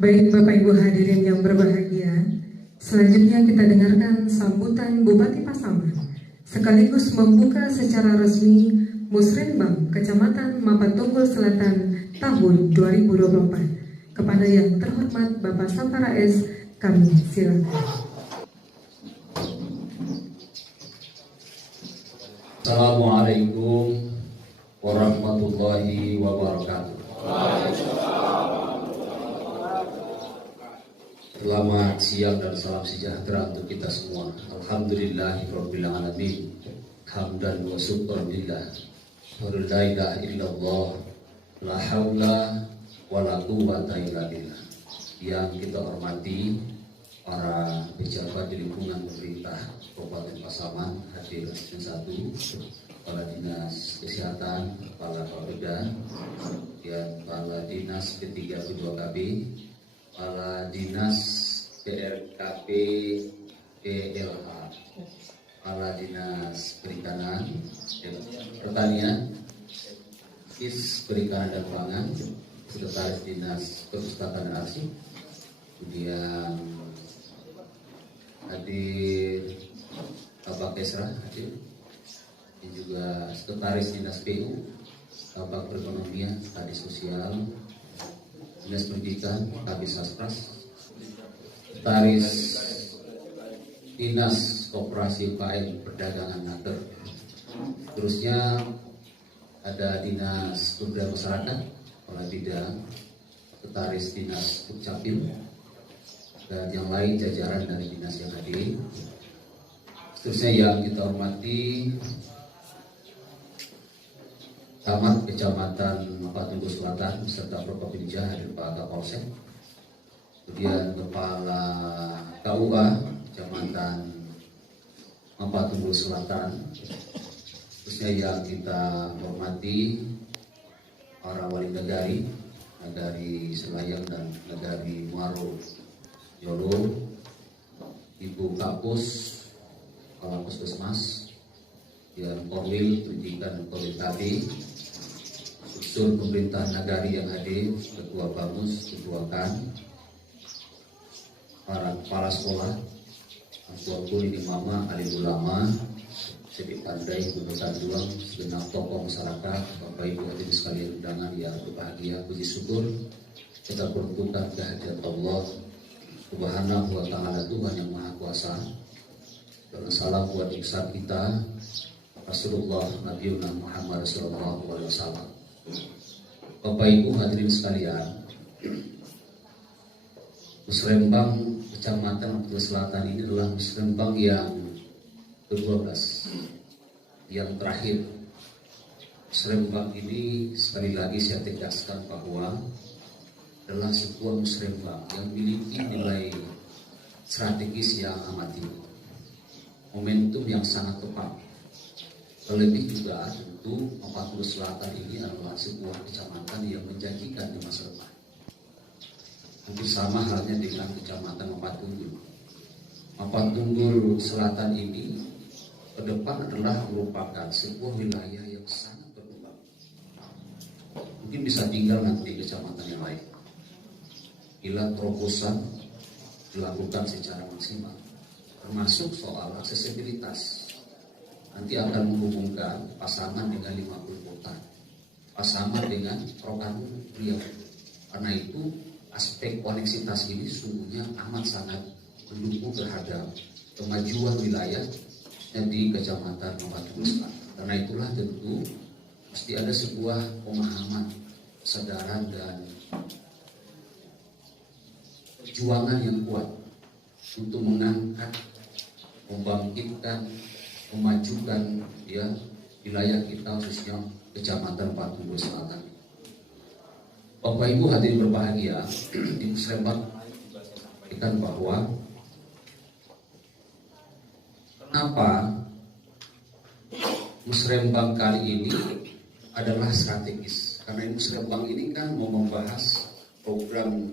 Baik Bapak Ibu hadirin yang berbahagia, selanjutnya kita dengarkan sambutan Bupati Pasaman sekaligus membuka secara resmi Musrenbang Kecamatan Mapan Tunggul Selatan tahun 2024. Kepada yang terhormat Bapak Sapara S, kami silakan. Assalamualaikum warahmatullahi wabarakatuh. Selamat siang dan salam sejahtera untuk kita semua. Alhamdulillahirabbil alamin. Hamdan wa syukran lillah. La ilaha illallah. La haula wa la quwwata illa billah. Yang kita hormati para pejabat di lingkungan pemerintah Kabupaten Pasaman, hadir yang satu, Kepala Dinas Kesehatan, Kepala Bapeda, dan Kepala Dinas Ketiga Kedua KB, Kepala Dinas PRKP PLH, Kepala Dinas Perikanan, Pertanian, Is Perikanan dan Pangan, Sekretaris Dinas Perpustakaan dan Arsip, kemudian hadir Bapak Kesra, hadir, dan juga Sekretaris Dinas PU, Bapak Perekonomian, Tadi Sosial, Dinas Pendidikan, Kabis Saspras, Sekretaris Dinas Koperasi UKM Perdagangan Naker. Terusnya ada Dinas Pemberdayaan Masyarakat, Kepala Bidang, Sekretaris Dinas Dukcapil, dan yang lain jajaran dari dinas yang hadir. Terusnya yang kita hormati Camat Kecamatan Mapan Tunggul Selatan beserta Prokopimda hadir Pak Kapolsek, kemudian Kepala KUA Kecamatan Mapan Tunggul Selatan. Terusnya yang kita hormati para wali negari, Nagari Selayang dan Nagari Muaro Yolo, Ibu Kapus, Kepala Puskesmas, dan Korwil Pendidikan dan Politari, unsur pemerintah nagari yang hadir, Ketua Bamus, Ketua KAN, para kepala sekolah, Ketua Kuli Mama, Alim Ulama, Sedik Pandai, Gubernur Tanjuang, segenap tokoh masyarakat, Bapak Ibu hadirin sekalian undangan yang berbahagia, puji syukur kita peruntukkan kehadirat Allah Subhanahu wa ta'ala, Tuhan yang Maha Kuasa. Dan salam buat besar kita Rasulullah Nabi Muhammad sallallahu alaihi wasallam. Bapak Ibu hadirin sekalian, Musrenbang Kecamatan Tunggul Selatan ini adalah Musrenbang yang ke-12, yang terakhir. Musrenbang ini sekali lagi saya tegaskan bahwa adalah sebuah musrenbang yang memiliki nilai strategis yang amat tinggi, momentum yang sangat tepat. Terlebih juga tentu Mapan Tunggul Selatan ini adalah sebuah kecamatan yang menjanjikan di masa depan. Hampir sama halnya dengan Kecamatan Mapan Tunggul. Mapan Tunggul Selatan ini ke depan adalah merupakan sebuah wilayah yang sangat berkembang. Mungkin bisa tinggal nanti di kecamatan yang lain bila terobosan dilakukan secara maksimal, termasuk soal aksesibilitas. Nanti akan menghubungkan Pasaman dengan 50 kota, Pasaman dengan Rokan Riau. Karena itu aspek koneksitas ini sesungguhnya amat sangat mendukung terhadap kemajuan wilayah di Kecamatan Mapan Tunggul Selatan. Karena itulah tentu mesti ada sebuah pemahaman, kesadaran dan perjuangan yang kuat untuk mengangkat, membangkitkan, memajukan wilayah kita khususnya Kecamatan Mapan Tunggul Selatan. Bapak Ibu hadirin berbahagia, di Musrenbang sampaikan bahwa kenapa Musrenbang kali ini adalah strategis. Karena Musrenbang ini kan mau membahas program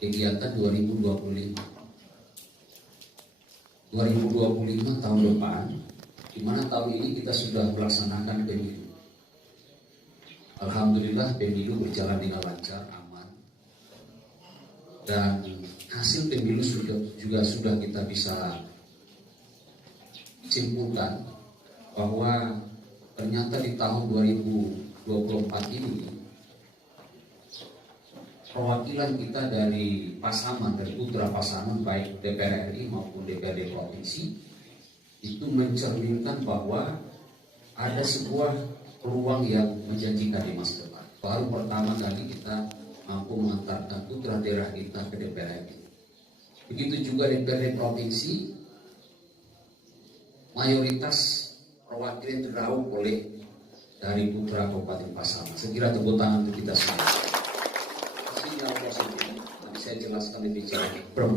kegiatan 2025 tahun depan, di mana tahun ini kita sudah melaksanakan pemilu. Alhamdulillah pemilu berjalan dengan lancar, aman. dan hasil pemilu juga sudah kita bisa simpulkan bahwa ternyata di tahun 2024 ini perwakilan kita dari pasangan, dari putra pasangan baik DPR RI maupun DPRD provinsi itu mencerminkan bahwa ada sebuah peluang yang menjanjikan di masa depan. Baru pertama kali kita mampu mengantarkan putra daerah kita ke DPR RI. Begitu juga DPRD provinsi, mayoritas perwakilan diraup oleh dari putra Kabupaten Pasaman. Saya kira tepuk tangan untuk kita semua. Sinyal positif. Nanti saya jelaskan lebih jauh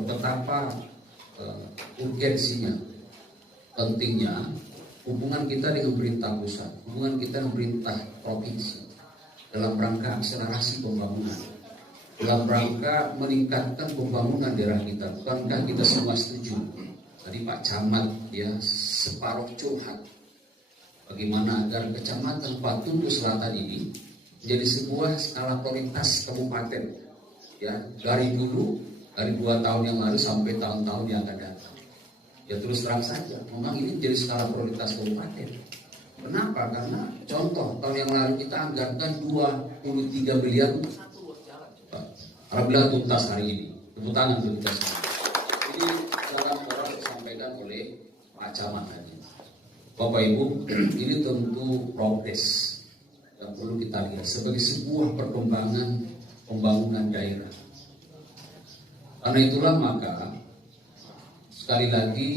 betapa urgensinya, pentingnya hubungan kita dengan pemerintah pusat, hubungan kita dengan pemerintah provinsi dalam rangka akselerasi pembangunan, dalam rangka meningkatkan pembangunan daerah kita. Bukankah kita semua setuju? Tadi Pak Camat ya separuh curhat bagaimana agar Kecamatan Patundu Selatan ini menjadi sebuah skala prioritas kabupaten ya, dari dulu, dari 2 tahun yang lalu sampai tahun-tahun yang akan datang. Ya terus terang saja, memang ini menjadi skala prioritas kabupaten. Kenapa? Karena contoh tahun yang lalu kita anggarkan 23 miliar untuk satu ruas jalan. Alhamdulillah tuntas hari ini. Tepuk tangan untuk kita semua. Ini dalam orang disampaikan oleh Pak Camat tadi. Bapak Ibu, ini tentu progres yang perlu kita lihat sebagai sebuah perkembangan pembangunan daerah. Karena itulah maka sekali lagi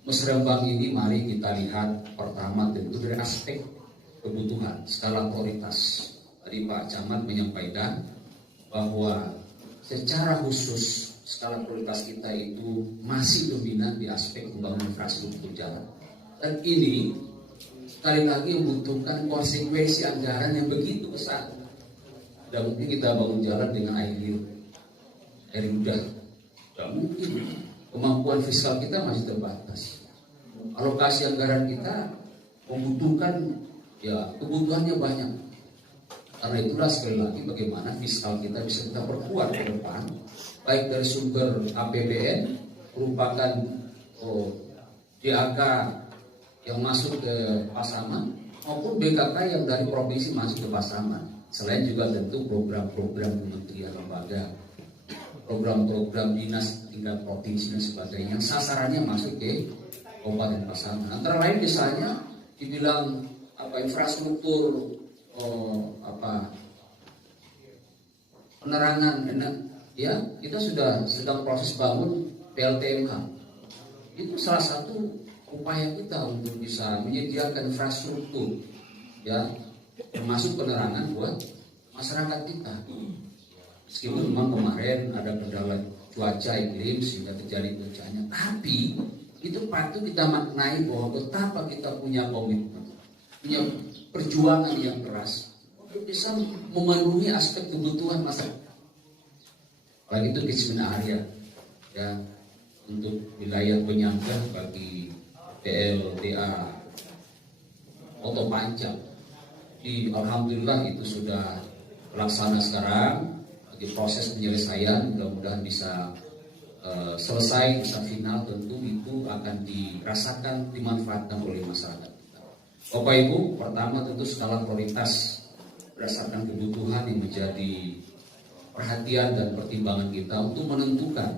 Musrembang ini mari kita lihat pertama tentu dari aspek kebutuhan, skala prioritas. Tadi Pak Camat menyampaikan bahwa secara khusus skala prioritas kita itu masih dominan di aspek pembangunan infrastruktur jalan. Dan ini sekali lagi membutuhkan konsekuensi anggaran yang begitu besar. Tidak mungkin kita bangun jalan dengan air liur, air udah. Tidak mungkin. Kemampuan fiskal kita masih terbatas. Alokasi anggaran kita membutuhkan, ya kebutuhannya banyak. Karena itulah sekali lagi bagaimana fiskal kita bisa kita perkuat ke depan, baik dari sumber APBN merupakan DAK yang masuk ke Pasaman maupun BKK yang dari provinsi masuk ke Pasaman. Selain juga tentu program-program kementerian lembaga, program-program dinas tingkat provinsi dan sebagainya yang sasarannya masuk ke Kabupaten Pasaman. Antara lain misalnya dibilang infrastruktur penerangan, ya kita sudah sedang proses bangun PLTMH. Itu salah satu upaya kita untuk bisa menyediakan infrastruktur, ya termasuk penerangan buat masyarakat kita. Meskipun memang kemarin ada kendala cuaca iklim sehingga terjadi bencana, tapi itu patut kita maknai bahwa betapa kita punya komitmen, punya perjuangan yang keras untuk bisa memenuhi aspek kebutuhan masyarakat. Apalagi itu catchment area, ya untuk wilayah penyangga bagi PLTA Oto Panjang. Alhamdulillah itu sudah terlaksana sekarang. Di proses penyelesaian mudah-mudahan bisa selesai, bisa final. Tentu itu akan dirasakan, dimanfaatkan oleh masyarakat kita. Bapak Ibu, pertama tentu skala prioritas berdasarkan kebutuhan yang menjadi perhatian dan pertimbangan kita untuk menentukan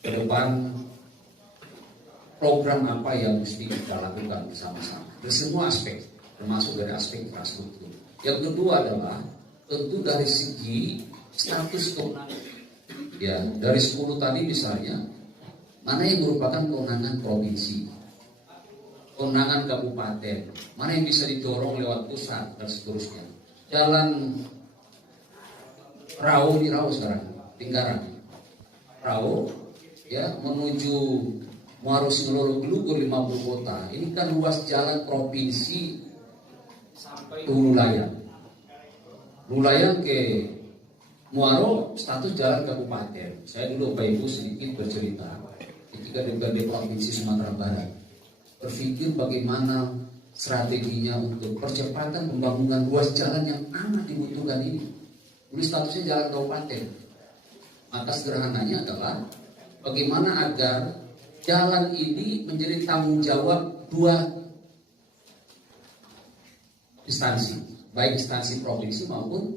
ke depan program apa yang mesti kita lakukan bersama-sama dari semua aspek, termasuk dari aspek infrastruktur. Yang kedua adalah tentu dari segi status kewenangan. Ya, dari 10 tadi misalnya, mana yang merupakan kewenangan provinsi, kewenangan kabupaten, mana yang bisa didorong lewat pusat dan seterusnya. Jalan Rao sekarang, Tinggaran Rao, ya menuju Muaro Sinulolo Gelugur 50 kota. Ini kan ruas jalan provinsi sampai ke Hululayang. Hululayang ke Muaro status jalan kabupaten. Saya dulu Bapak Ibu sedikit bercerita ketika DPRD Provinsi Sumatera Barat berpikir bagaimana strateginya untuk percepatan pembangunan ruas jalan yang amat dibutuhkan ini. Dulu statusnya jalan kabupaten. Maka sederhananya adalah bagaimana agar jalan ini menjadi tanggung jawab dua instansi, baik instansi provinsi maupun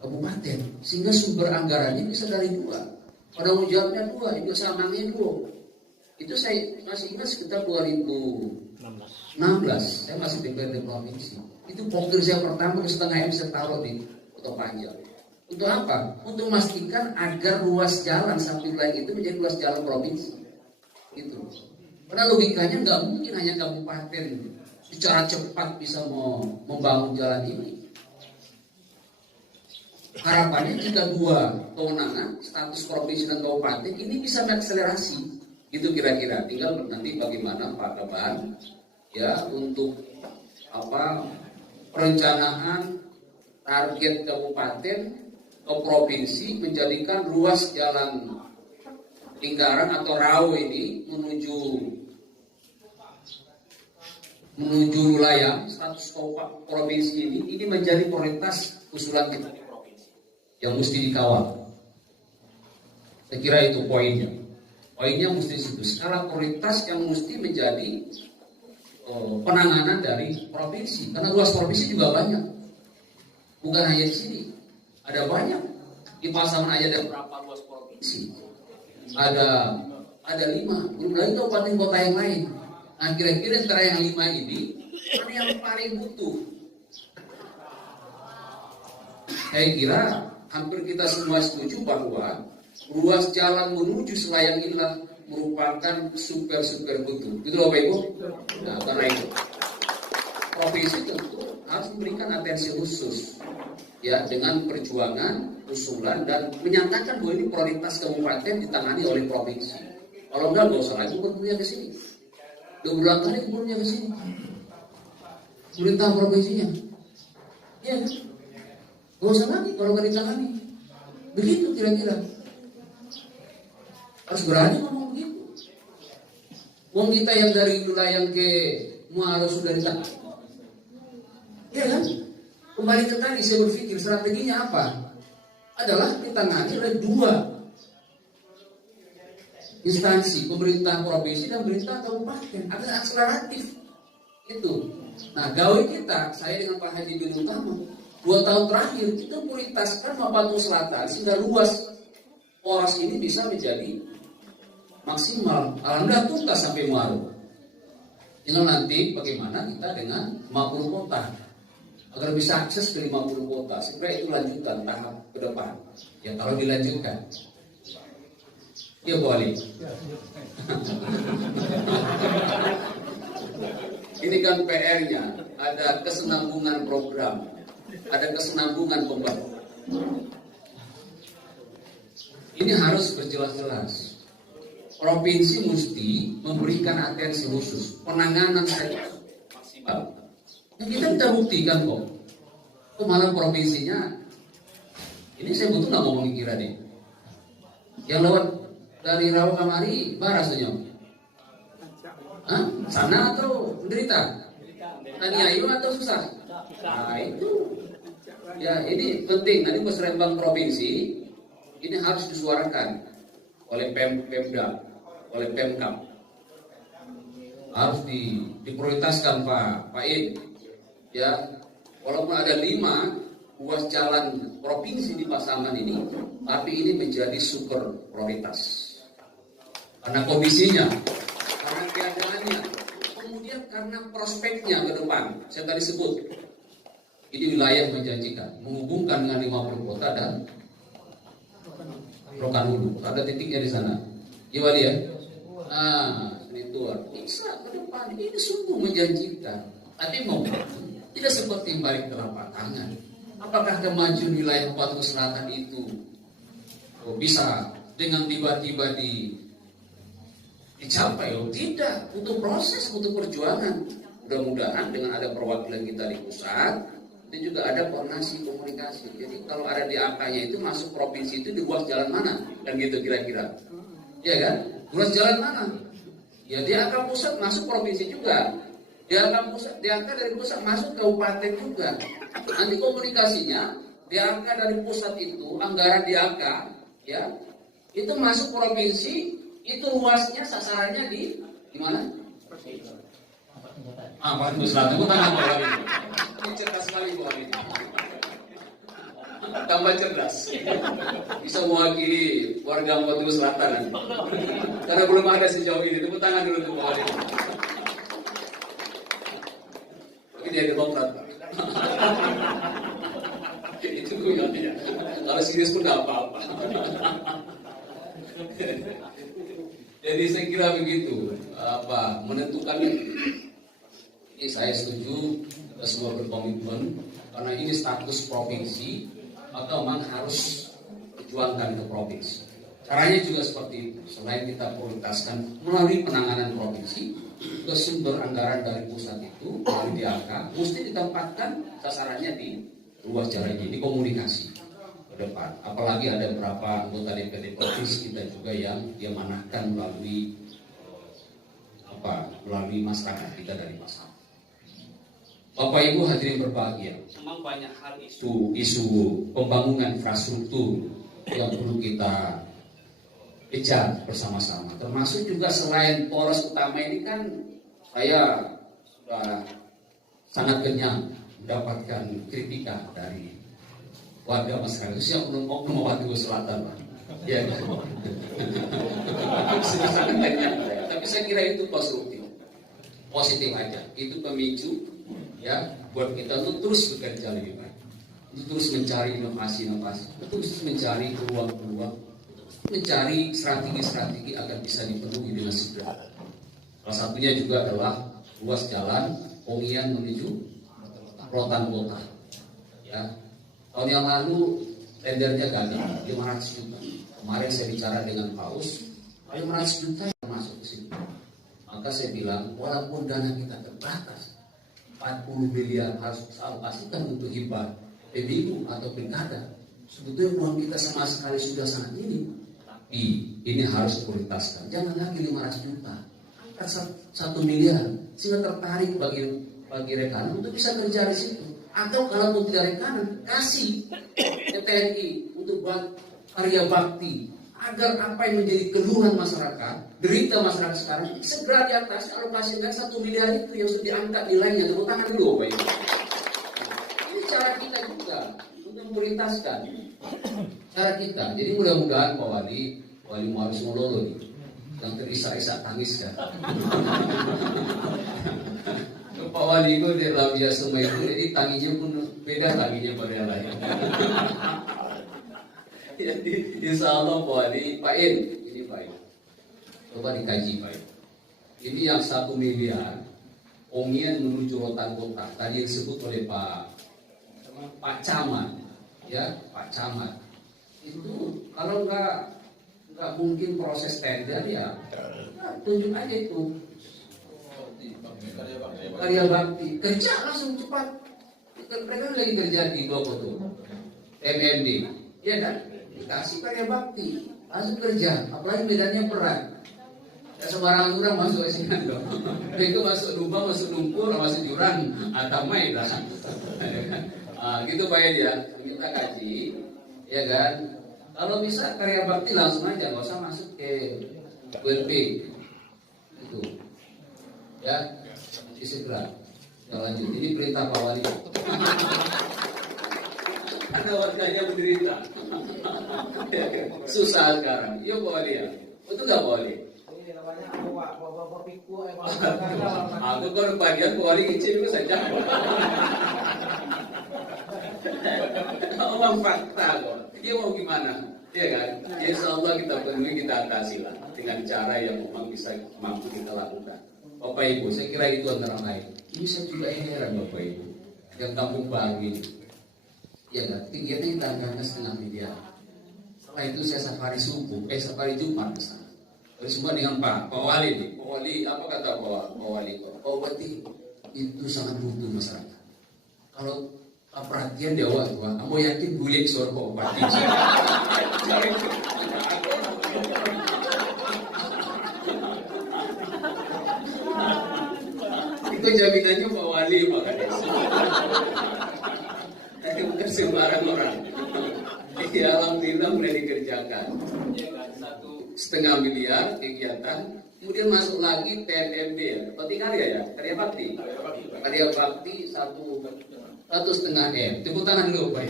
kabupaten, sehingga sumber anggarannya bisa dari dua. Penanggung jawabnya dua, itu samanya dua. Itu saya masih ingat sekitar 2016, saya masih DPRD provinsi. Itu pokir saya pertama ke setengah M saya taruh di Kota Panjang. Untuk apa? Untuk memastikan agar ruas jalan sampai wilayah itu menjadi ruas jalan provinsi. Gitu. Karena logikanya nggak mungkin hanya kabupaten secara cepat bisa membangun jalan ini. Harapannya jika dua kewenangan, status provinsi dan kabupaten ini bisa mengakselerasi. Itu kira-kira. Tinggal nanti bagaimana Pak Kaban ya untuk perencanaan target kabupaten ke provinsi menjadikan ruas jalan lingkaran atau RAW ini menuju wilayah status provinsi ini menjadi prioritas usulan kita di provinsi yang mesti dikawal. Saya kira itu poinnya. Poinnya mesti situ. Skala prioritas yang mesti menjadi penanganan dari provinsi. Karena luas provinsi juga banyak. Bukan hanya di sini. Ada banyak. Di Pasaman aja ada berapa luas provinsi? Ada 5. Belum lagi kabupaten kota yang lain. Nah kira-kira antara yang 5 ini mana yang paling butuh? Saya kira hampir kita semua setuju bahwa ruas jalan menuju Selayang inilah merupakan super butuh. Itu Bapak Ibu? Nah, karena itu provinsi tentu harus memberikan atensi khusus ya dengan perjuangan, usulan dan menyatakan bahwa ini prioritas kabupaten ditangani oleh provinsi. Kalau enggak usah lagi gubernurnya ke sini. Udah berulang kali gubernurnya ke sini. Perintah provinsinya. Iya kan? Gak usah lagi kalau nggak ditangani. Begitu kira-kira. Harus berani ngomong begitu. Wong kita yang dari wilayah ke Muaro sudah ditangani. Iya kan? Kembali ke tadi saya berpikir strateginya apa? Adalah ditangani oleh dua instansi, pemerintah provinsi dan pemerintah kabupaten. Agar akseleratif. Itu. Nah, gawe kita, saya dengan Pak Haji Bin Utama, 2 tahun terakhir kita prioritaskan Mapatung Selatan sehingga luas poros ini bisa menjadi maksimal. Alhamdulillah tuntas sampai Muaro. Tinggal nanti bagaimana kita dengan 50 kota agar bisa akses ke 50 kota. Sebenarnya itu lanjutan tahap ke depan. Ya kalau dilanjutkan. Ya Bu Ali. Ini kan PR-nya, ada kesenambungan program, ada kesenambungan pembangunan. Ini harus berjelas-jelas. Provinsi mesti memberikan atensi khusus, penanganan saja maksimal. Nah, kita sudah buktikan kok. Malah provinsinya, ini saya butuh nggak ngomongin kira nih. Yang lewat dari Rawa Kamari, Baras senyum. Sana atau menderita? Tani ayu atau susah? Nah itu. Ya ini penting. Nanti Musrembang provinsi ini harus disuarakan oleh Pemda, oleh Pemkab. Harus diprioritaskan Pak In. Ya, walaupun ada 5 ruas jalan provinsi di Pasaman ini, tapi ini menjadi super prioritas. Karena kondisinya, karena keadaannya, kemudian karena prospeknya ke depan. Saya tadi sebut, ini wilayah menjanjikan, menghubungkan dengan 50 kota dan Rokan-Hulu. Ada titiknya di sana. Iya Wali ya? Nah, itu bisa ke depan. Ini sungguh menjanjikan. Tapi mau tidak seperti balik telapak tangan. Apakah kemajuan wilayah Patung Selatan itu bisa dengan tiba-tiba dicapai? Tidak, butuh proses, butuh perjuangan. Mudah-mudahan dengan ada perwakilan kita di pusat, itu juga ada koordinasi komunikasi. Jadi kalau ada di angkanya itu masuk provinsi itu di ruas jalan mana? Kan gitu kira-kira. Iya kan? Ruas jalan mana? Ya di angka pusat masuk provinsi juga. Di angka dari pusat masuk kabupaten juga. Nanti komunikasinya di angka dari pusat itu anggaran di angka ya, itu masuk provinsi, itu luasnya sasarannya di mana? Pak Teguh Selatan, itu tangan bawah ini. Ini cerdas sekali bawah ini. Tambah cerdas, bisa mewakili warga Pak Teguh Selatan nanti. Karena belum ada sejauh ini, tepuk tangan dulu untuk bawah ini. Tapi dia demokrat. Itu gunanya. Kalau serius pun nggak apa-apa. Jadi saya kira begitu. Menentukan ini saya setuju kita semua berkomitmen karena ini status provinsi, maka memang harus dijuangkan ke provinsi. Caranya juga seperti itu. Selain kita prioritaskan melalui penanganan provinsi, juga sumber anggaran dari pusat itu melalui DAK mesti ditempatkan sasarannya di ruas jalan ini, di komunikasi ke depan. Apalagi ada beberapa anggota DPD provinsi kita juga yang diamanahkan melalui masyarakat kita dari masyarakat. Bapak Ibu hadirin berbahagia, memang banyak hal isu pembangunan infrastruktur yang perlu kita kejar bersama-sama. Termasuk juga selain poros utama ini kan saya sudah sangat kenyang mendapatkan kritikan dari warga masyarakat, khususnya oknum Pak Teguh Selatan, Pak. Ya, sudah sangat kenyang. Tapi saya kira itu positif aja. Itu pemicu ya buat kita untuk terus bekerja lebih baik, untuk terus mencari inovasi, terus mencari peluang-peluang, mencari strategi-strategi agar bisa dipenuhi dengan segera. Salah satunya juga adalah ruas jalan Pongian menuju Rotan Kota. Ya, tahun yang lalu tendernya gagal 500 juta. Kemarin saya bicara dengan Paus, 500 juta yang masuk ke situ. Maka saya bilang, walaupun dana kita terbatas, 40 miliar harus dialokasikan untuk hibah PBU atau pilkada. Sebetulnya uang kita sama sekali sudah sangat minim. Tapi ini harus diprioritaskan. Jangan lagi 500 juta, angkat 1 miliar, sehingga tertarik bagi rekanan untuk bisa kerja di situ. Atau kalau tidak rekanan, kasih ke TNI untuk buat karya bakti, agar apa yang menjadi keluhan masyarakat, derita masyarakat sekarang segera di atas alokasikan 1 miliar itu yang sudah diangkat nilainya. Tepuk tangan dulu Bapak Ibu. Ini cara kita juga untuk memprioritaskan cara kita. Jadi mudah-mudahan Pak Wali Muharus Mololo nih, yang terisak-isak tangis kan. Pak Wali itu di Labia semua itu, jadi tanginya pun beda tanginya pada yang lain. Jadi insya Allah Pak Wali, Pak In, ini Pak In, coba dikaji Pak In. Ini yang 1 miliar, Pongian menuju Rotan Kota, tadi disebut oleh Pak Camat, ya Pak Camat. Itu kalau nggak mungkin proses tender ya, tunjuk aja itu. Karya bakti, kerja langsung cepat. Mereka lagi kerja di Bogor tuh, MMD, ya kan? Dikasih karya bakti, langsung kerja. Apalagi medannya berat. Ya sembarang orang masuk ke sini dong. Mereka masuk lubang, masuk lumpur, masuk jurang, atamai dah. Gitu Pak ya, kita kaji, ya kan? Kalau bisa karya bakti langsung aja, nggak usah masuk ke WLP, itu, ya. Segera jalan lanjut. Ini perintah Pak Wali. Karena warganya menderita. Susah sekarang. Iya Pak Wali ya. Betul nggak Pak Wali? Ini namanya bawa piku. Aku kan bagian Pak Wali kecil itu saja. Omong fakta kok. Dia mau gimana? Iya kan? Insya Allah kita penuhi, kita atasi lah dengan cara yang memang bisa mampu kita lakukan. Bapak Ibu, saya kira itu antara lain. Ini saya juga heran Bapak Ibu, yang kampung baru ini, ya kan, kegiatan kita angkat 0,5 miliar. Setelah itu saya safari safari Jumat ke sana. Bersama dengan Pak Wali nih. Pak Wali, apa kata Pak Wali? Pak Wali itu sangat butuh masyarakat. Kalau perhatian dia wah, kamu yakin bulik suara Pak Wali? Itu jaminannya Pak Wali makanya. Bukan sembarang orang. Ya alhamdulillah mulai dikerjakan. Ya kan, 1,5 miliar kegiatan. Kemudian masuk lagi PMMD ya, Bakti Karya ya, Karya Bakti. Karya Bakti 1,5 M. Tepuk tangan dulu Pak.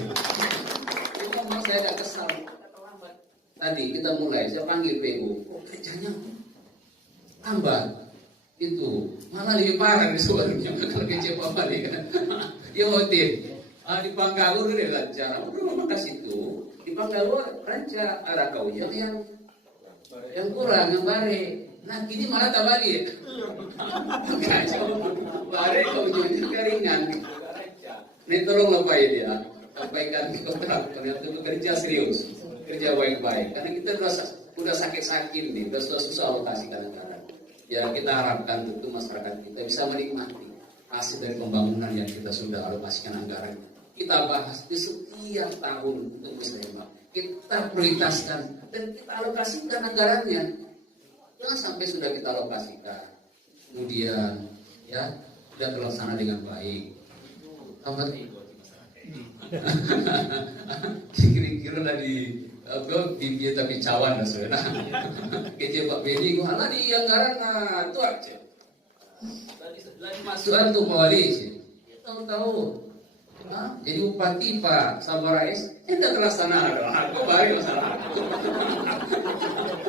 Itu memang saya agak kesal. Tadi kita mulai, saya panggil PU. Oh, kerjanya tambah. Itu malah lebih parah di sebelumnya kalau kecewa balik kan. Ya hotel. Di Pangkalu itu lancar. Udah makasih itu di Pangkalu lancar. Ada kau yang kurang, yang bare. Nah kini malah tak balik. Kacau. Bare kau jualnya keringan. Ini tolonglah Pak ya, sampaikan ke kontraktor yang itu kerja serius, kerja baik-baik. Karena kita udah sakit-sakit nih, udah susah alokasi kadang-kadang. Ya kita harapkan tentu masyarakat kita bisa menikmati hasil dari pembangunan yang kita sudah alokasikan anggaran. Kita bahas di setiap tahun untuk muslimah. Kita prioritaskan dan kita alokasikan anggarannya. Jangan sampai sudah kita alokasikan, kemudian ya sudah terlaksana dengan baik. Tambah kira-kira lagi dia tapi cawan lah sudah. Kece Pak Beni gua ala di anggaran tu aja. Lagi masukan tuh Pak Wali sih. Tahu-tahu. Jadi Bupati Pak Sabarais tidak terlaksana. Aku baru masalah aku.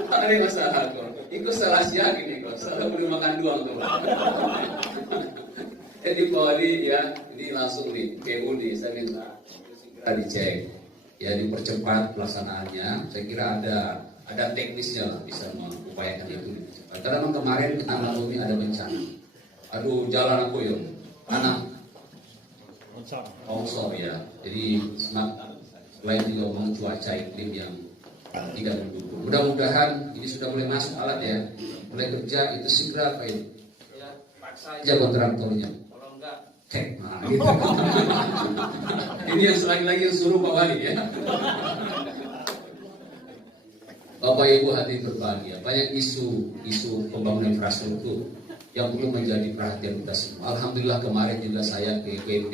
Tak ada masalah aku. Ikut salah siap ini kok. Salah boleh makan doang tuh. Jadi Pak Wali ya, ini langsung nih PU nih saya minta segera dicek. Ya dipercepat pelaksanaannya. Saya kira ada teknisnya lah bisa mengupayakan itu. Karena memang kemarin tanggal ini ada bencana. Aduh jalan aku yuk, panas. Longsor ya. Jadi selain juga memang cuaca iklim yang tidak mendukung. Mudah-mudahan ini sudah mulai masuk alat ya, mulai kerja itu segera apa ini? ya paksa Kerja kontraktornya. kalau enggak Cek, nah, gitu. Ini yang lagi yang suruh Pak Wali ya. Bapak Ibu hadirin berbahagia, banyak isu pembangunan infrastruktur yang perlu menjadi perhatian kita semua. Alhamdulillah kemarin juga saya ke BPB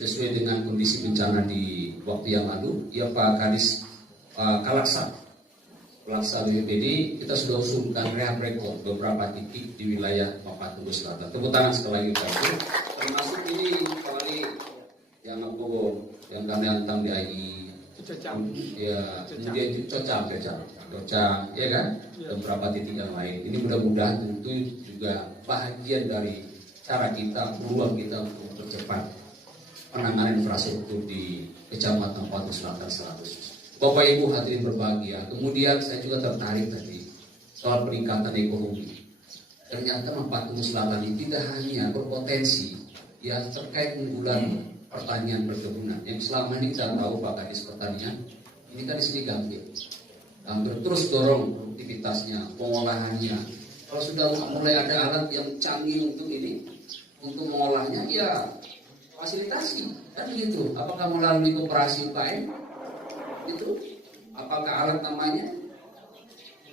sesuai dengan kondisi bencana di waktu yang lalu. Ya Pak Kadis Kalaksa BPBD kita sudah usulkan rehab rekor beberapa titik di wilayah Tunggu Selatan. Tepuk tangan sekali lagi Pak. Termasuk ini kali yang kami hantam di AI. Ya, kemudian cocam, ya kan? Dan beberapa titik yang lain. Ini mudah-mudahan tentu juga bahagian dari cara kita, peluang kita untuk mempercepat penanganan infrastruktur di Kecamatan Patu Selatan Selatan. Bapak Ibu hadirin berbahagia. Kemudian saya juga tertarik tadi soal peningkatan ekonomi. Ternyata Patu Selatan ini tidak hanya berpotensi ya terkait unggulan pertanian perkebunan yang selama ini kita tahu Pak Kadis Pertanian ini kan di sini Gambir terus dorong produktivitasnya, pengolahannya. Kalau sudah mulai ada alat yang canggih untuk ini, untuk mengolahnya, ya fasilitasi kan gitu. Apakah melalui koperasi UKM itu, apakah alat namanya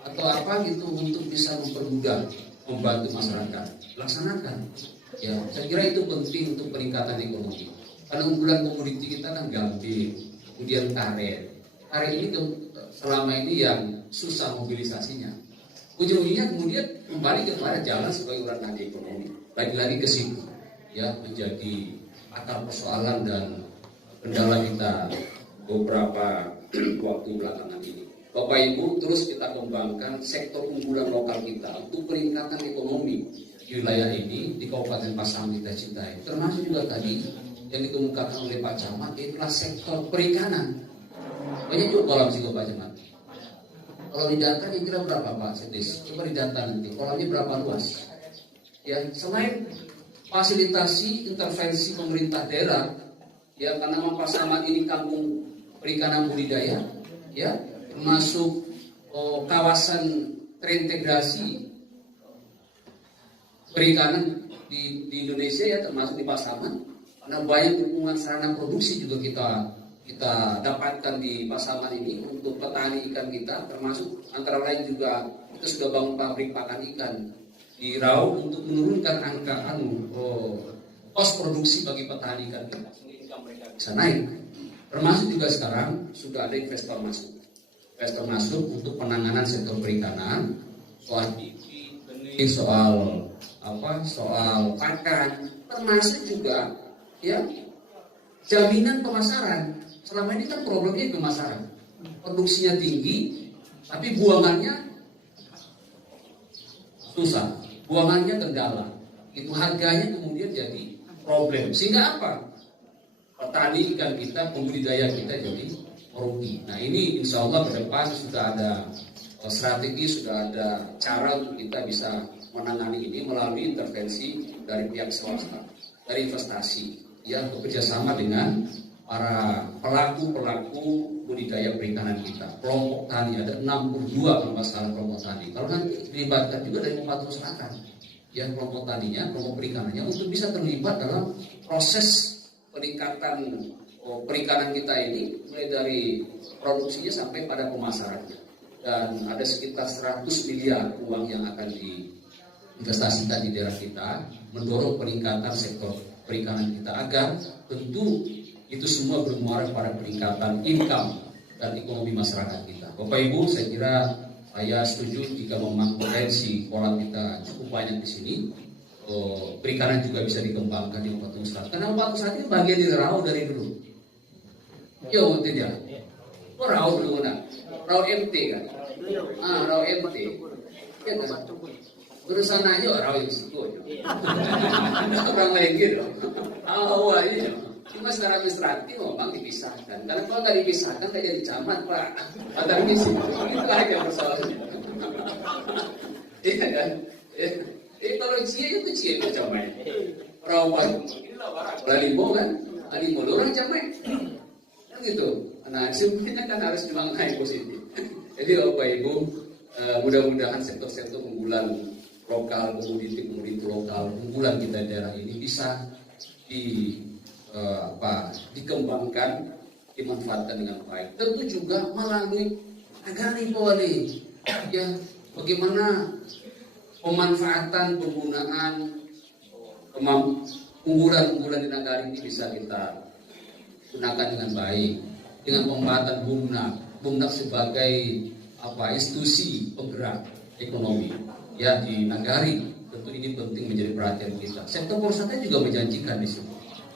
atau apa gitu untuk bisa mempermudah, membantu masyarakat laksanakan. Ya, saya kira itu penting untuk peningkatan ekonomi. Karena unggulan komoditi kita kan gambir, kemudian karet. Karet ini selama ini yang susah mobilisasinya. Ujung-ujungnya kemudian kembali kepada jalan sebagai urat nadi ekonomi. Lagi-lagi ke situ, ya menjadi akar persoalan dan kendala kita beberapa waktu belakangan ini. Bapak Ibu, terus kita kembangkan sektor unggulan lokal kita untuk peningkatan ekonomi di wilayah ini di Kabupaten Pasaman kita cintai. Termasuk juga tadi yang dikemukakan oleh Pak Camat, itulah sektor perikanan. Banyak juga kolam sih Pak Camat. Kalau didata kira berapa Pak Sedis? Coba didata nanti. Kolamnya berapa luas? Ya, selain fasilitasi intervensi pemerintah daerah, ya karena Pasaman ini kampung perikanan budidaya, ya termasuk kawasan terintegrasi perikanan di Indonesia ya termasuk di Pasaman. Karena banyak dukungan sarana produksi juga kita dapatkan di Pasaman ini untuk petani ikan kita, termasuk antara lain juga kita sudah bangun pabrik pakan ikan di Rau untuk menurunkan angka kos produksi bagi petani ikan kita, sehingga mereka bisa naik. Termasuk juga sekarang sudah ada investor masuk. Investor masuk untuk penanganan sektor perikanan, soal bibit, benih, soal pakan, termasuk juga ya jaminan pemasaran. Selama ini kan problemnya pemasaran, produksinya tinggi, tapi buangannya susah, buangannya kendala. Itu harganya kemudian jadi problem. Sehingga apa? Petani ikan kita, pembudidaya kita jadi merugi. Nah ini insya Allah ke depan sudah ada strategi, sudah ada cara untuk kita bisa menangani ini melalui intervensi dari pihak swasta, dari investasi, ya bekerjasama dengan para pelaku budidaya perikanan kita, kelompok tani ada 62 kalau nggak salah kelompok tani. Kalau nanti dilibatkan juga dari Bupati Selatan, ya kelompok taninya, kelompok perikanannya untuk bisa terlibat dalam proses peningkatan perikanan kita ini mulai dari produksinya sampai pada pemasarannya. Dan ada sekitar 100 miliar uang yang akan diinvestasikan di daerah kita mendorong peningkatan sektor perikanan kita agar tentu itu semua bermuara pada peningkatan income dan ekonomi masyarakat kita. Bapak Ibu, saya kira saya setuju jika memang potensi kolam kita cukup banyak di sini. Perikanan juga bisa dikembangkan di Bupati Selatan. Karena Bupati Selatan ini bagian dari Rau dari dulu. Yo, tidak. Oh, Rau dulu nak. Rau MT kan? Rau MT. Ya kan? Berusaha aja Rau yang sebut. Orang lain gitu. Awalnya. Cuma secara administratif memang dipisahkan. Karena kalau nggak dipisahkan nggak jadi camat Pak. Padahal misi itu aja persoalannya. Iya kan? Kalau cie itu cie itu camat. Perawan. Lalimo kan? Lalimo orang camat. Kan gitu. Nah semuanya kan harus dimaknai positif. Jadi Bapak Ibu mudah-mudahan sektor-sektor unggulan lokal, komoditi lokal unggulan kita di daerah ini bisa dikembangkan, dimanfaatkan dengan baik. Tentu juga melalui agari polri, ya bagaimana pemanfaatan penggunaan unggulan-unggulan di negara ini bisa kita gunakan dengan baik dengan pemanfaatan BUMNAK sebagai institusi penggerak ekonomi ya di nagari. Tentu ini penting menjadi perhatian kita. Sektor pariwisata juga menjanjikan di sini.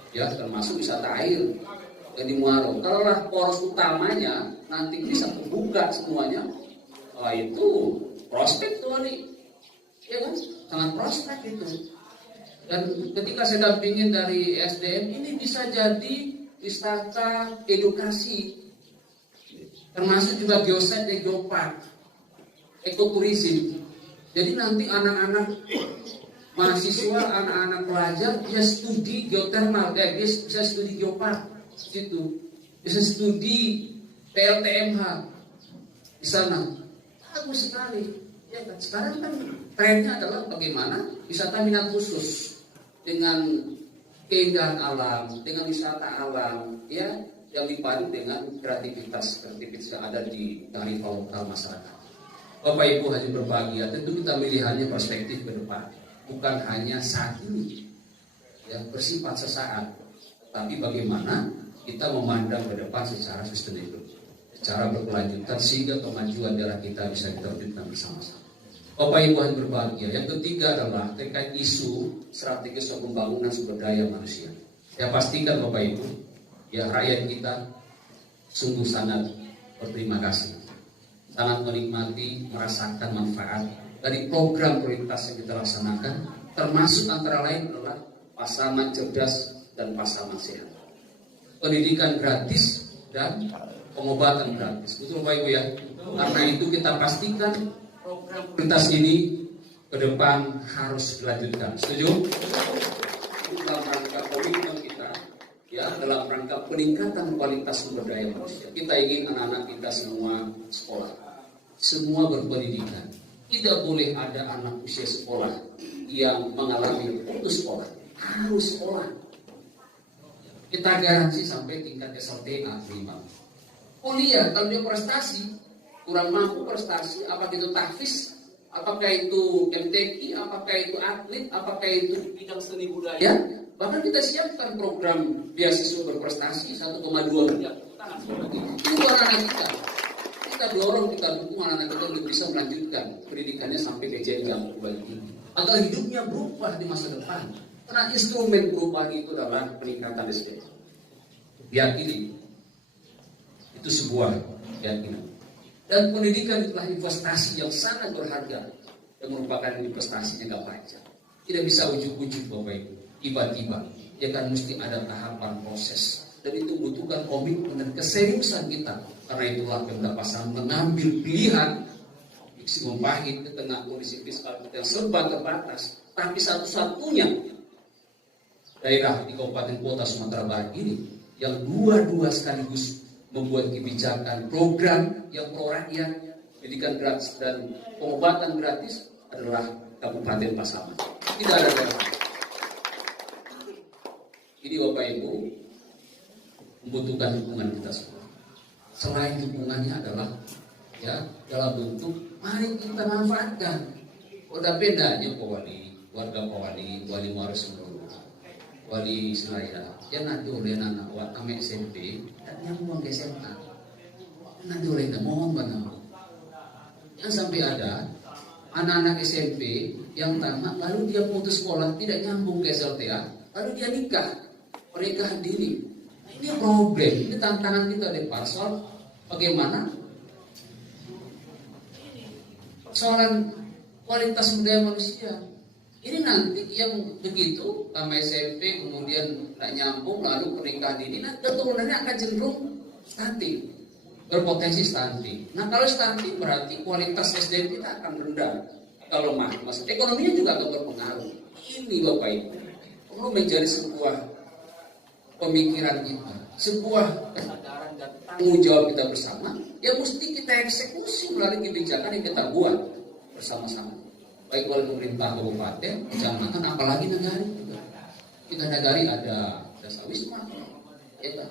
Ya, termasuk wisata air yang di Muaro. Kalau poros utamanya nanti bisa terbuka semuanya, itu prospek tuh nih, ya kan? Sangat prospek itu. Dan ketika saya dampingin dari SDM ini bisa jadi wisata edukasi, termasuk juga geoset dan geopark, ekoturism. Jadi nanti anak-anak mahasiswa, anak-anak pelajar bisa studi geothermal, bisa studi geopark, situ, bisa studi PLTMH di sana. Bagus sekali. Ya kan? Sekarang kan trennya adalah bagaimana wisata minat khusus dengan keindahan alam, dengan wisata alam, ya yang dipadu dengan kreativitas yang ada di kearifan lokal masyarakat. Bapak Ibu hadirin berbahagia, tentu kita melihatnya perspektif ke depan. Bukan hanya saat ini, ya bersifat sesaat, tapi bagaimana kita memandang ke depan secara sustainable, secara berkelanjutan sehingga kemajuan daerah kita bisa kita wujudkan bersama-sama. Bapak Ibu yang berbahagia, yang ketiga adalah terkait isu strategis pembangunan sumber daya manusia. Saya pastikan Bapak Ibu, ya rakyat kita sungguh sangat berterima kasih, sangat menikmati, merasakan manfaat dari program prioritas yang kita laksanakan, termasuk antara lain adalah pasangan cerdas dan pasangan sehat, pendidikan gratis dan pengobatan gratis. Betul Bapak Ibu ya? Karena itu kita pastikan program prioritas ini ke depan harus dilanjutkan. Setuju? Dalam rangka komitmen kita, ya dalam rangka peningkatan kualitas sumber daya manusia. Kita ingin anak-anak kita semua sekolah, semua berpendidikan. Tidak boleh ada anak usia sekolah yang mengalami putus sekolah. Harus sekolah. Kita garansi sampai tingkat SLTA prima. Kuliah, kalau dia prestasi, kurang mampu prestasi, apakah itu tahfiz, apakah itu MTQ, apakah itu atlet, apakah itu bidang seni budaya. Bahkan kita siapkan program beasiswa berprestasi 1,2 miliar Itu anak-anak kita. Kita dorong, kita dukung anak-anak kita untuk bisa melanjutkan pendidikannya sampai ke jenjang perguruan tinggi. Agar hidupnya berubah di masa depan. Karena instrumen perubahan itu adalah peningkatan SDM. Yakini itu sebuah keyakinan. Dan pendidikan itulah investasi yang sangat berharga yang merupakan investasinya nggak panjang. Tidak bisa ujuk-ujuk Bapak Ibu. Tiba-tiba, ya kan mesti ada tahapan proses. Dan itu butuhkan komitmen dan keseriusan kita. Karena itulah Pemda Pasaman mengambil pilihan maksimum pahit di tengah kondisi fiskal yang serba terbatas. Tapi satu-satunya daerah di Kabupaten Kota Sumatera Barat ini yang dua-dua sekaligus membuat kebijakan program yang pro rakyat, pendidikan gratis dan pengobatan gratis adalah Kabupaten Pasaman. Tidak ada daerah. Ini Bapak Ibu membutuhkan dukungan kita semua. Selain dukungannya adalah ya dalam bentuk mari kita manfaatkan. Udah bedanya Pak Wali, warga Pak Wali, Wali Muaris Semburu, Wali Selayar. Ya nanti oleh anak kami SMP, dan nyambung ke SMA. Nanti oleh mohon benar. Yang sampai ada anak-anak SMP yang tamat lalu dia putus sekolah tidak nyambung ke SLTA, lalu dia nikah, pernikahan dini. Ini problem, ini tantangan kita di Parsol. Bagaimana? Persoalan kualitas sumber daya manusia. Ini nanti yang begitu sama SMP kemudian tidak nyambung lalu pernikahan dini, nah keturunannya akan cenderung stunting, berpotensi stunting. Nah kalau stunting berarti kualitas SDM kita akan rendah. Kalau masuk ekonominya juga akan berpengaruh. Ini Bapak Ibu perlu menjadi sebuah pemikiran kita, sebuah kesadaran dan tanggung jawab kita bersama yang mesti kita eksekusi melalui kebijakan yang kita buat bersama-sama. Baik oleh pemerintah kabupaten, kecamatan, apalagi negari juga. Kita negari ada Desa Wisma, ya,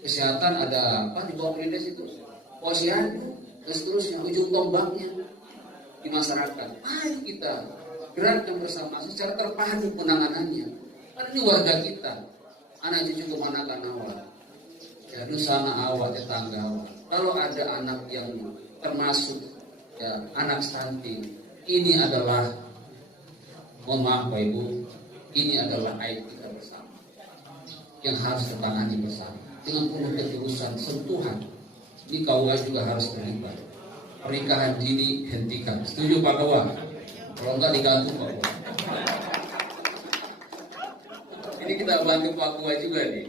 kesehatan ada apa di bawah Perindes itu, posyandu, dan seterusnya, ujung tombaknya di masyarakat. Mari kita gerakkan bersama secara terpadu penanganannya. Karena ini warga kita, anak cucu kemanakan awal, ya dusana awal, tetangga awal. Kalau ada anak yang termasuk ya anak stunting, ini adalah, mohon maaf Pak Ibu, ini adalah aib kita bersama yang harus ditangani bersama dengan penuh ketulusan sentuhan. Ini KUA juga harus terlibat. Pernikahan dini hentikan. Setuju Pak Ketua? Kalau enggak digantung Pak Ketua. Ini kita bantu Pak Ketua juga nih.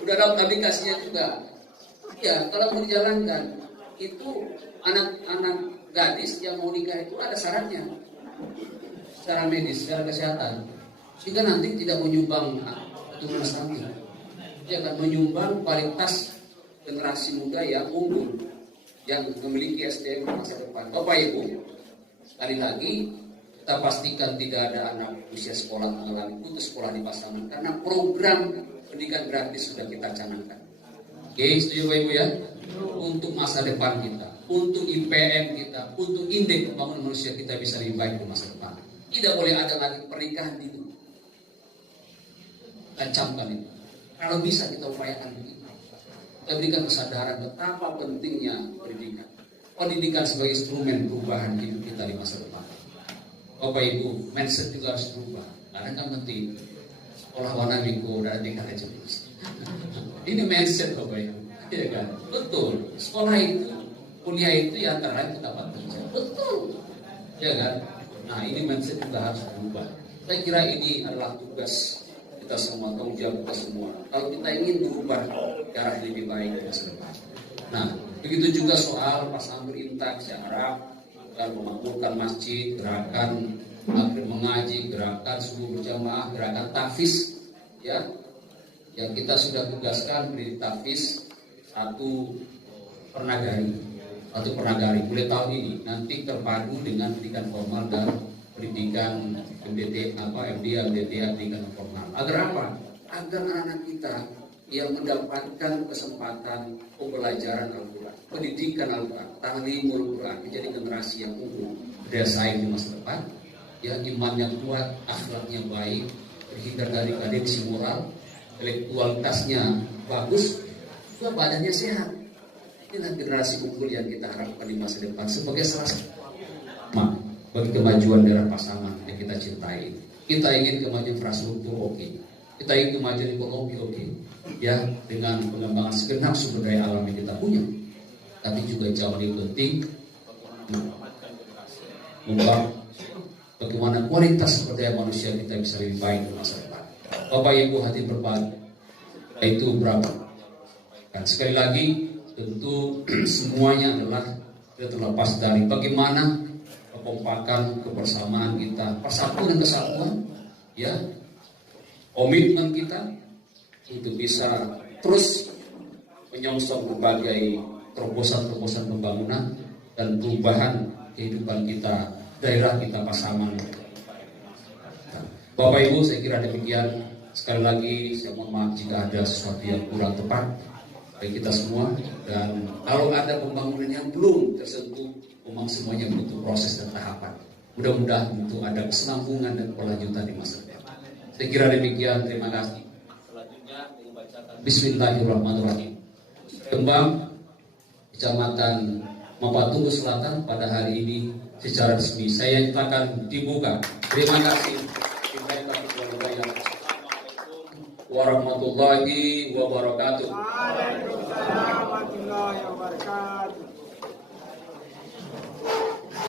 Udah dapat aplikasinya juga. Ya kalau mau dijalankan itu anak-anak gadis yang mau nikah itu ada syaratnya secara medis, secara kesehatan, sehingga nanti tidak menyumbang keturunan stunting. Dia akan menyumbang kualitas generasi muda yang unggul, yang memiliki SDM masa depan. Bapak Ibu, sekali lagi kita pastikan tidak ada anak usia sekolah mengalami putus sekolah di Pasaman karena program pendidikan gratis sudah kita canangkan. Oke, setuju Bapak Ibu ya? Untuk masa depan kita, untuk IPM kita, untuk indeks pembangunan manusia kita bisa lebih baik di masa depan. Tidak boleh ada lagi pernikahan dini. Tancapkan itu. Kalau bisa kita upayakan begitu. Kita berikan kesadaran betapa pentingnya pendidikan. Pendidikan sebagai instrumen perubahan hidup kita di masa depan. Bapak Ibu, mindset juga harus berubah. Karena kan penting. Sekolah warna minggu dan tinggal aja. Ini mindset Bapak Ibu. Iya kan? Betul. Sekolah itu, kuliah itu ya antara lain kita dapat kerja. Betul. Iya kan? Nah ini mindset juga harus berubah. Saya kira ini adalah tugas kita semua, tanggung jawab kita semua. Kalau kita ingin berubah ke arah lebih baik di masa depan. Nah, begitu juga soal pasangan berintak secara dan memakmurkan masjid, gerakan maghrib mengaji, gerakan subuh berjamaah, gerakan tahfiz, ya, yang kita sudah tugaskan beri tahfiz satu pernagari mulai tahun ini nanti terpadu dengan pendidikan formal dan pendidikan MDT MDTA pendidikan formal. Agar apa? Agar anak-anak kita yang mendapatkan kesempatan pembelajaran Al-Quran, pendidikan Al-Quran, ta'lim Al-Quran menjadi generasi yang unggul, berdaya saing di masa depan, yang imannya kuat, akhlaknya baik, terhindar dari kadeksi moral, intelektualitasnya bagus, juga badannya sehat. Inilah generasi unggul yang kita harapkan di masa depan sebagai salah satu bagi kemajuan daerah Pasaman yang kita cintai. Kita ingin kemajuan infrastruktur oke. Kita ingin kemajuan ekonomi oke. Ya, dengan pengembangan segenap sumber daya alam yang kita punya. Tapi juga jauh lebih penting membangun bagaimana kualitas sumber daya manusia kita bisa lebih baik di masa depan. Bapak Ibu hati berbagi, itu berapa? Dan sekali lagi tentu semuanya adalah terlepas dari bagaimana kekompakan, kebersamaan kita, persatuan dan kesatuan, ya, komitmen kita untuk bisa terus menyongsong berbagai terobosan-terobosan pembangunan dan perubahan kehidupan kita, daerah kita Pasaman. Bapak Ibu, saya kira demikian. Sekali lagi saya mohon maaf jika ada sesuatu yang kurang tepat bagi kita semua, dan kalau ada pembangunan yang belum tersentuh, memang semuanya butuh proses dan tahapan. Mudah-mudahan untuk ada kesinambungan dan kelanjutan di masa depan. Saya kira demikian. Terima kasih. Bismillahirrahmanirrahim. Kembang Kecamatan Mapatunggu Selatan pada hari ini secara resmi saya nyatakan dibuka. Terima kasih. Warahmatullahi wabarakatuh. Waalaikumsalam warahmatullahi wabarakatuh.